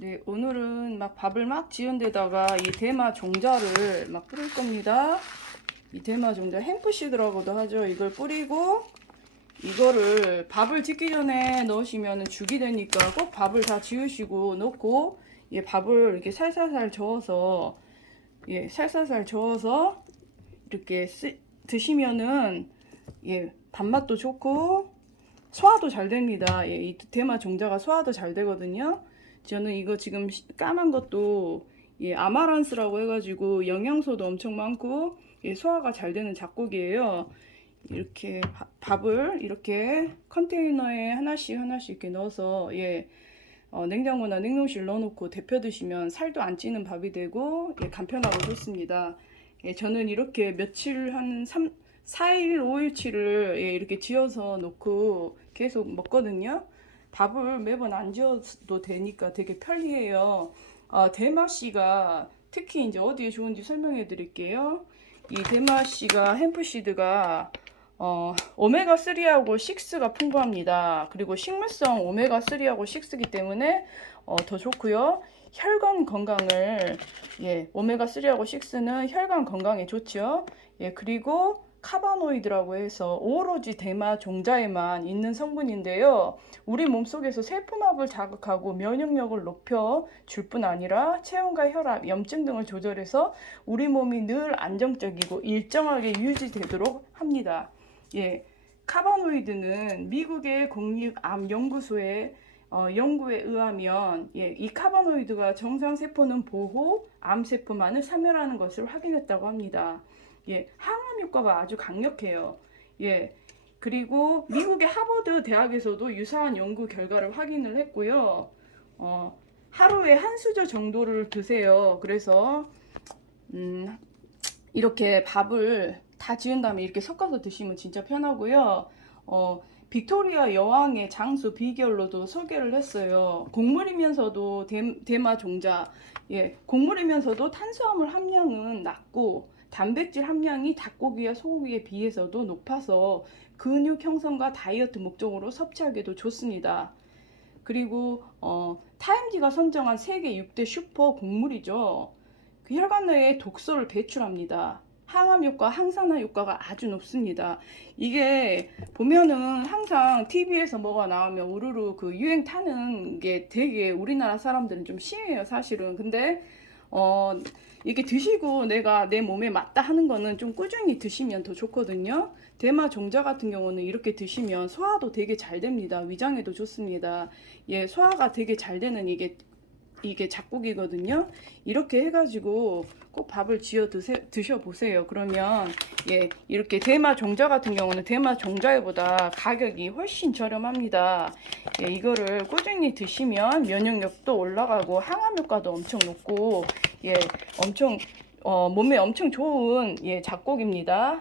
네, 오늘은 막 밥을 막 지은 데다가 이 대마 종자를 막 뿌릴 겁니다. 이 대마 종자 햄프시드라고도 하죠. 이걸 뿌리고 이거를 밥을 짓기 전에 넣으시면 죽이 되니까 꼭 밥을 다 지으시고 넣고 예, 밥을 이렇게 살살살 저어서 예, 살살살 저어서 이렇게 쓰, 드시면은 예, 밥맛도 좋고 소화도 잘 됩니다. 예, 이 대마 종자가 소화도 잘 되거든요. 저는 이거 지금 시- 까만 것도 예, 아마란스라고 해가지고 영양소도 엄청 많고 예, 소화가 잘 되는 잡곡이에요. 이렇게 바- 밥을 이렇게 컨테이너에 하나씩 하나씩 이렇게 넣어서 예, 어, 냉장고나 냉동실 넣어놓고 데펴 드시면 살도 안 찌는 밥이 되고 예, 간편하고 좋습니다. 예, 저는 이렇게 며칠 한 3, 4일, 5일치를 예, 이렇게 지어서 놓고 계속 먹거든요. 밥을 매번 안 지어도 되니까 되게 편리해요. 아, 대마씨가 특히 이제 어디에 좋은지 설명해 드릴게요. 이 대마씨가 햄프시드가 어, 오메가3하고 6가 풍부합니다. 그리고 식물성 오메가3하고 6이기 때문에 어, 더 좋고요. 혈관 건강을 예, 오메가3하고 6는 혈관 건강에 좋죠. 예, 그리고 카바노이드라고 해서 오로지 대마 종자에만 있는 성분인데요. 우리 몸속에서 세포막을 자극하고 면역력을 높여 줄 뿐 아니라 체온과 혈압, 염증 등을 조절해서 우리 몸이 늘 안정적이고 일정하게 유지되도록 합니다. 예, 카바노이드는 미국의 국립암연구소의 어, 연구에 의하면 예, 이 카바노이드가 정상 세포는 보호, 암 세포만을 사멸하는 것을 확인했다고 합니다. 예, 항암 효과가 아주 강력해요. 예, 그리고 미국의 하버드 대학에서도 유사한 연구 결과를 확인을 했고요. 어, 하루에 한 수저 정도를 드세요. 그래서 음, 이렇게 밥을 다 지은 다음에 이렇게 섞어서 드시면 진짜 편하고요. 어, 빅토리아 여왕의 장수 비결로도 소개를 했어요. 곡물이면서도 대, 대마 종자, 예, 곡물이면서도 탄수화물 함량은 낮고 단백질 함량이 닭고기와 소고기에 비해서도 높아서 근육 형성과 다이어트 목적으로 섭취하기도 좋습니다. 그리고 어, 타임지가 선정한 세계 6대 슈퍼 곡물이죠. 그 혈관 내에 독소를 배출합니다. 항암 효과, 항산화 효과가 아주 높습니다. 이게 보면은 항상 TV에서 뭐가 나오면 우르르 그 유행 타는 게 되게 우리나라 사람들은 좀 심해요, 사실은. 근데 어 이게 드시고 내가 내 몸에 맞다 하는 거는 좀 꾸준히 드시면 더 좋거든요. 대마 종자 같은 경우는 이렇게 드시면 소화도 되게 잘 됩니다. 위장에도 좋습니다. 예, 소화가 되게 잘 되는 이게 이게 잡곡이거든요. 이렇게 해가지고 꼭 밥을 지어 드세, 드셔보세요. 그러면 예 이렇게 대마 종자 같은 경우는 대마 종자보다 가격이 훨씬 저렴합니다. 예, 이거를 꾸준히 드시면 면역력도 올라가고 항암 효과도 엄청 높고 예 엄청 어, 몸에 엄청 좋은 예 잡곡입니다.